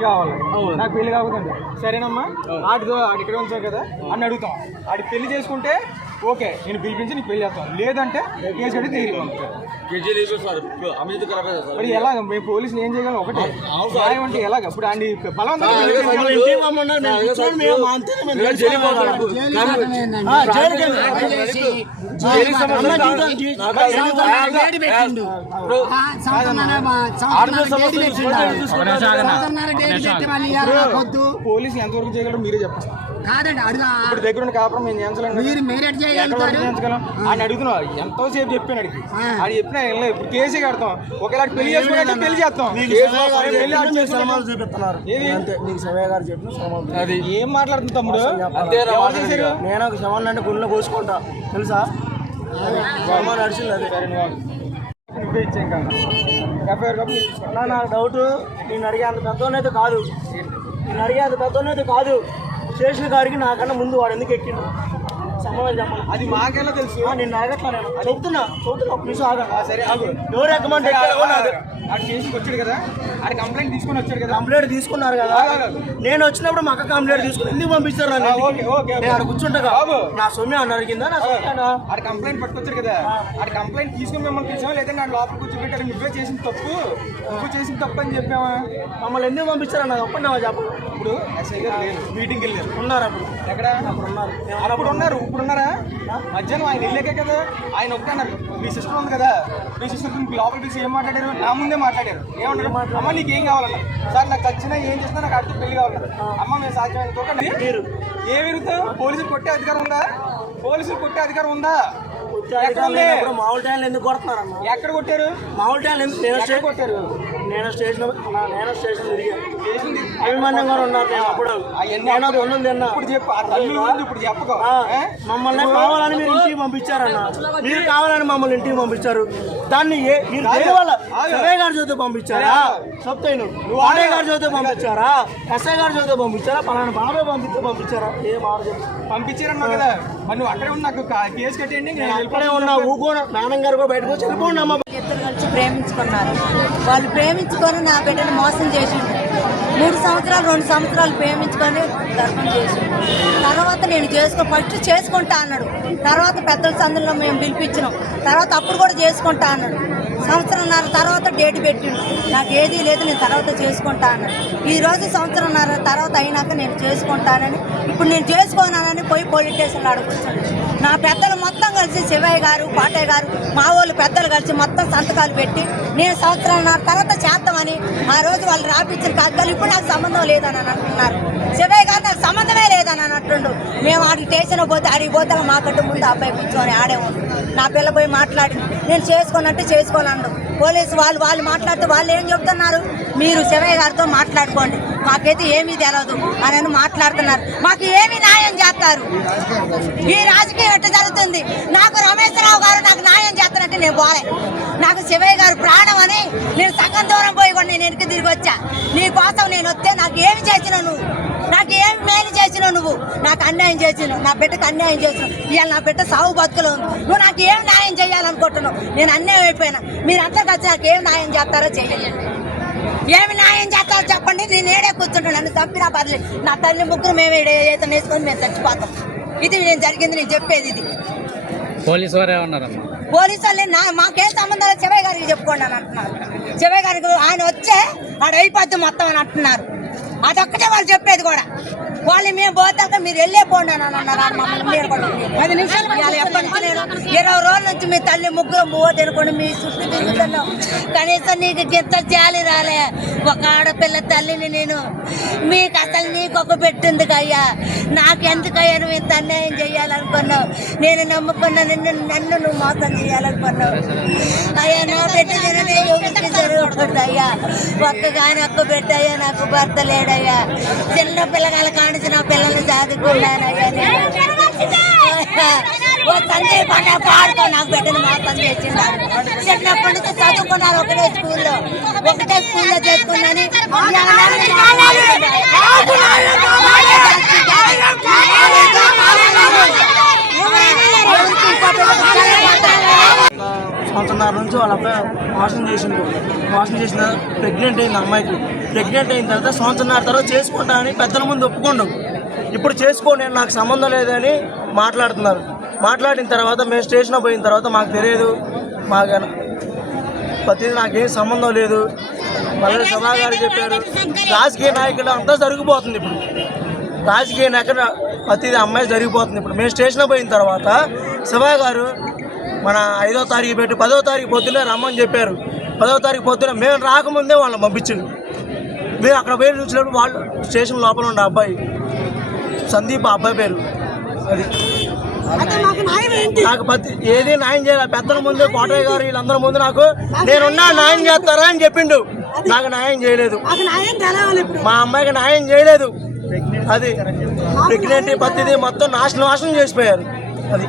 కావాలి. నాకు పెళ్ళి కాకపోతే సరేనమ్మా? ఆడి ఇక్కడ ఉంచావు కదా? అని అడుగుతాం ఆడి పెళ్ళి చేసుకుంటే ఓకే నేను పిలిపించి నీకు పెళ్ళి చేస్తాను లేదంటే కేసు కట్టి తిరిగి మరి ఎలాగ మేము పోలీసులు ఏం చేయగలం ఒకటే. న్యాయం అంటే ఎలాగ ఇప్పుడు అండి పోలీసులు ఎంతవరకు చేయగలరు మీరే చెప్పండి కాదండి అడుగు ఇప్పుడు దగ్గర కాపురం మేము. మీరు మీరేట్ చేయగలుగుతారు ఆయన అడుగుతున్నా ఎంతో సేపు చెప్పాను అడిగి. ఆయన చెప్పినా ఇప్పుడు కేసే కడతాం. ఒకవేళ పెళ్ళి చేసుకుంటే పెళ్ళి చేస్తాం. అది. ఏం మాట్లాడుతుంది తమ్ముడు? నేను ఒక శవాన్ని అంటే గుండెలో పోసుకుంటా తెలుసా? నడిచింది అది. నువ్వు ఇచ్చాం కదా ఎఫ్ఐఆర్ నాకు డౌట్ నేను అడిగే అంత పెద్దోనైతే కాదు. నేను అడిగే అంత పెద్దోనైతే కాదు. స్టేషన్ గారికి నాకన్నా ముందు వాడు ఎందుకు ఎక్కిండు? అది మాకెలా తెలుసు? నేను అడగట్లా నేను. చెప్తున్నా చెప్తున్నా ఒక నిమిషం ఆగా. ఆ, సరే ఆగు. ఎవరు ఎక్కమంటే ఆడు కేసుకి వచ్చాడు కదా ఆడు కంప్లైంట్ తీసుకొని వచ్చాడు కదా. కంప్లైంట్ తీసుకున్నారు కదా. నేను వచ్చినప్పుడు మా అక్క కంప్లైంట్ తీసుకుని ఎందుకు పంపిస్తారు నన్ను. నేను అక్కడ కూర్చుంటా. నా సొమ్మె అన్నారు కింద నా? ఆడు కంప్లైంట్ పట్టుకొచ్చాడు కదా. ఆడు కంప్లైంట్ తీసుకుని మిమ్మల్ని పిలిచామా లేదంటే ఆడు లోపల కూర్చోబెట్టారు నువ్వే చేసిన తప్పు. నువ్వు చేసిన తప్పు అని చెప్పావా? మమ్మల్ని ఎందుకు పంపించారు నాకు ఒప్పండి చెప్పు? ఇప్పుడు ఎస్ఐ గారు లేరు. మీటింగ్కి వెళ్ళారు. ఉన్నారు అప్పుడు. ఎక్కడ? అప్పుడు ఉన్నారు. అప్పుడు ఉన్నారు. ఇప్పుడు ఉన్నారా మధ్యాహ్నం ఆయన వెళ్ళాకే కదా? ఆయన ఒక్క అన్నారు మీ సిస్టర్ ఉంది కదా మీ సిస్టర్ లోపల పిలిచి ఏం మాట్లాడారు? నా ముందే మాట్లాడారు. ఏమన్నారు అమ్మ నీకు ఏం కావాలన్నారు సార్ నాకు ఖచ్చితంగా ఏం చేసినా నాకు అడిగి పెళ్ళి కావాలన్నారు అమ్మ మేము సాధ్యమైన మీరు. ఏ విరుద్ధం పోలీసులు కొట్టే అధికారం ఉందా? పోలీసులు కొట్టే అధికారం ఉందా? మామూలు టైంలో ఎందుకు కొడుతున్నారన్న ఎక్కడ కొట్టారు? మామూలు టైంలో ఎందుకు? కొట్టారు? నేను స్టేషన్ నేను స్టేషన్ తిరిగా చేసింది అభిమాన్యం కూడా ఉన్నారు. నేను అప్పుడు నేను అది ఉన్నది తిన్నా. ఇప్పుడు చెప్పు? మమ్మల్ని కావాలని మీరు ఇంటికి పంపించారన్న. మీరు కావాలని మమ్మల్ని ఇంటికి పంపించారు. దాన్ని ఏ మీరు దేని వల్ల. సర్వే గారి చదివి పంపించారా? చెప్తాను వాడే గారి చదివి పంపించారా? ఎస్ఐ గారి చదివి పంపించారా? పలానా బాబాయ్ పంపిస్తే పంపించారా? ఏ మాట పంపించారన్నావు కదా. మరి నువ్వు అక్కడే ఉన్న కేసు కట్టేయండి. నేను అక్కడే ఉన్నా. ఊకోన. నాన్న గారు కూడా బయటకు వచ్చి వెళ్ళిపోండి అమ్మ. ఇద్దరు కలిసి ప్రేమించుకున్నారు. వాళ్ళు ప్రేమించుకొని నా బిడ్డను మోసం చేసిండు మూడు సంవత్సరాలు రెండు సంవత్సరాలు ప్రేమించుకొని గర్భం చేసిండు. తర్వాత నేను చేసుకో ఫస్ట్ చేసుకుంటా అన్నాడు. తర్వాత పెద్దల సందులో మేము పిలిపించినాం. తర్వాత అప్పుడు కూడా చేసుకుంటా అన్నాడు. సంవత్సరంన్నర తర్వాత డేట్ పెట్టిండు. నాకు ఏదీ లేదు నేను తర్వాత చేసుకుంటా అన్నాడు. ఈరోజు సంవత్సరంన్నర తర్వాత అయినాక నేను చేసుకుంటానని ఇప్పుడు నేను చేసుకోనానని పోయి పోలీస్ స్టేషన్లో అడుగుతున్నాను నా పెద్దలు మొత్తం కలిసి శివయ్య గారు పాటయ్య గారు మా వాళ్ళు పెద్దలు కలిసి మొత్తం సంతకాలు పెట్టి నేను సంవత్సరంన్నర తర్వాత చేద్దామని ఆ రోజు వాళ్ళు రాపించిన కాగ్గాలు ఇప్పుడు నాకు సంబంధం లేదని అని అంటున్నారు. శివయ్య గారు నాకు సంబంధమే లేదని అని అంటుండు. మేము ఆడికి స్టేషన్ పోతే ఆడికి పోతే మా కట్టు ముందు అబ్బాయి కూర్చొని ఆడే నా పిల్ల పోయి మాట్లాడి నేను చేసుకోనంటే చేసుకోనండు. పోలీసు వాళ్ళు వాళ్ళు మాట్లాడితే వాళ్ళు ఏం చెప్తున్నారు? మీరు శివయ్య గారితో మాట్లాడుకోండి. మాకైతే ఏమీ తెలియదు అని అని మాట్లాడుతున్నారు. మాకు ఏమి న్యాయం చేస్తారు? ఈ రాజకీయం ఎట్ట జరుగుతుంది? నాకు రమేశ్వరరావు గారు నాకు న్యాయం చేస్తానంటే నేను పోలే. నాకు శివయ్య గారు ప్రాణం అని నేను సగం దూరం పోయి కూడా నేను వెనక్కి తిరిగి వచ్చా. నీ కోసం నేను వస్తే నాకు ఏమి చేసినావు నువ్వు? నాకు ఏమి మేలు చేసినావు నువ్వు? నాకు అన్యాయం చేసినావు నా బిడ్డకు అన్యాయం చేసినావు ఇవాళ నా బిడ్డ సాగు బతుకులో ఉంది. నువ్వు నాకు ఏం న్యాయం చేయాలనుకుంటున్నావు? నేను అన్యాయం అయిపోయినా? మీరంతా కలిసి నాకు ఏం న్యాయం చేస్తారో చేయండి ఏమి న్యాయం చేస్తారో చెప్పండి. నేను ఏడే కూర్చుంటాను. నన్ను చంపినా పర్లేదు నా తల్లి ముగ్గురు మేము ఏడే ఏదో వేసుకొని మేము చచ్చిపోతాం. ఇది నేను జరిగింది నేను చెప్పేది ఇది. పోలీసు వారు ఏమన్నారమ్మా? పోలీసు వాళ్ళు నా మాకేం సంబంధం లేదు శివయ్య గారికి చెప్పుకోండి అని అంటున్నారు. శివయ్య గారికి ఆయన వచ్చే ఆడ అయిపోద్ది మొత్తం అని అంటున్నారు. అదొక్కటే వాళ్ళు చెప్పేది కూడా. వాళ్ళు మేము పోతాక మీరు వెళ్ళే పోండి అని అన్నారు. మమ్మల్ని మీరు కూడా పది నిమిషాలు ఎప్పటి నుంచి నేను ఇరవై రోజుల నుంచి మీ తల్లి ముగ్గురు మూవ మీ చుట్టూ తిరుగుతున్నాం కనీసం నీకు గింత జాలి రాలే. ఒక ఆడపిల్ల తల్లిని నేను మీకు అసలు నీకు ఒక పెట్టింది నాకు ఎందుకయ్యా నువ్వు ఇంత అన్యాయం చేయాలనుకున్నావు? నేను నమ్ముకున్న నిన్ను నన్ను నువ్వు మోసం చేయాలనుకున్నావు. అయ్యా నా బిడ్డ తిననే ఎవరికి జరగకూడదు ఒక్కగాని ఒక్క బిడ్డ నాకు భర్త లేడయ్యా. చిన్న పిల్లగాల కానించి నా పిల్లల్ని చదువుకున్నానయ్యా నేను. ఓ సంజయ్ పంట పాడుకో నాకు బిడ్డను మోసం చేసిండారు చిన్నప్పటి నుంచి చదువుకున్నారు ఒకటే స్కూల్లో. ఒకటే స్కూల్లో చేసుకున్నాను. సంవత్సరం నుంచి వాళ్ళ అబ్బాయి మోసం చేసిండు మోసం చేసిన ప్రెగ్నెంట్ అయింది అమ్మాయికి. ప్రెగ్నెంట్ అయిన తర్వాత సంవత్సరం తర్వాత చేసుకుంటా అని పెద్దల ముందు ఒప్పుకోండు. ఇప్పుడు చేసుకో నేను నాకు సంబంధం లేదని మాట్లాడుతున్నారు. మాట్లాడిన తర్వాత మేము స్టేషన్ పోయిన తర్వాత మాకు తెలియదు. మాకు ప్రతిదీ నాకేం సంబంధం లేదు. మళ్ళీ సభా గారు చెప్పారు రాజకీయ నాయకులు అంతా జరిగిపోతుంది ఇప్పుడు. రాజకీయ నాయకులు ప్రతిదీ అమ్మాయి జరిగిపోతుంది ఇప్పుడు. మేము స్టేషన్ పోయిన తర్వాత సభా గారు మన ఐదో తారీఖు పెట్టి పదో తారీఖు పొద్దున్నే రమ్మని చెప్పారు. పదో తారీఖు పొద్దున మేము రాకముందే వాళ్ళని పంపించింది మేము అక్కడ పోయి చూసినప్పుడు వాళ్ళు స్టేషన్ లోపల ఉండే అబ్బాయి సందీప్ అబ్బాయి పేరు. అది. నాకు ప్రతి ఏది న్యాయం చేయాలి? పెద్దల ముందు కోటయ్య గారు వీళ్ళందరి ముందు నాకు నేనున్నా న్యాయం చేస్తారా అని చెప్పిండు. నాకు న్యాయం చేయలేదు. మా అమ్మాయికి న్యాయం చేయలేదు. అది. ప్రెగ్నెంట్ పత్తిది మొత్తం నాశనం నాశనం చేసిపోయారు. అది.